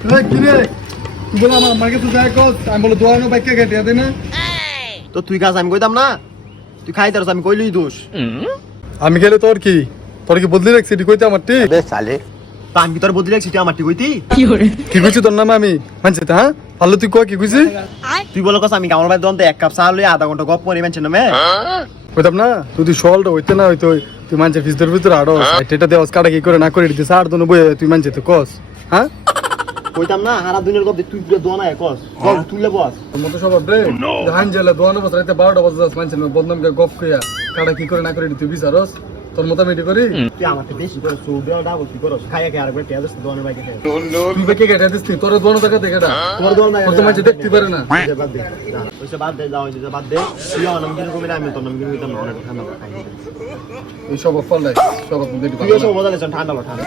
এই কি রে তুই বল আমার মাকে তুই যাই কস আমি বলে দোয়ানো বাইকে কেটে দে না তো তুই কাজ আমি কইতাম না তুই খাইতে পারছ আমি কইলই দোষ আমি গেলে তোর কি বদলি রাখছি এটি কইতে আমার ঠিক তা আমি কি তোর বদলে রাখছি তুই আমার ঠিক কইতি কি কইছি তোর নাম আমি মানছি তা হ্যাঁ ভালো তুই কয় কি কইছি তুই বলো কস আমি আমার ভাই দন্তে এক কাপ চা লই আধা ঘন্টা গপ মরি মানছ না মে কইতাম না তুই সলটা হইতে না হইতো তুই মানছে ফিজদের ভিতরে আড়ো এটা দেওয়াস কাটা কি করে না করে দিতে সার দোনো বই তুই মানছে তো কস হ্যাঁ কইতাম না হারা দুনিয়ার গপ তুই পুরো দোয়া না কস গপ তুললে বস তোর মতো স্বভাব রে হান জেলা দোয়ানো বস রাতে 12টা বাজে যাস মানছে বদনামকে গপ কইয়া কাটা কি করে না করে তুই বিচারস তোর মতো মিটি করি তুই আমাকে বেশি করে সুবিয়া ডাবল কি করস খাইয়া কে আরেকবার টিয়া দস দোয়ানের বাইকে খাই তুই বেকে কেটে দিস তুই তোর দোয়ানো টাকা দেখে দা তোর দোয়া না তোর তো মানছে দেখতে পারে না বাদ দে ওইসব বাদ দে যাও ওইসব বাদ দে তুই আমার নাম কিনে কমিনা আমি তোর নাম কিনে দিতাম না অনেক ঠান্ডা খাই এই সব ফল নাই সব দেখতে তুই সব বদলে ঠান্ডা ঠান্ডা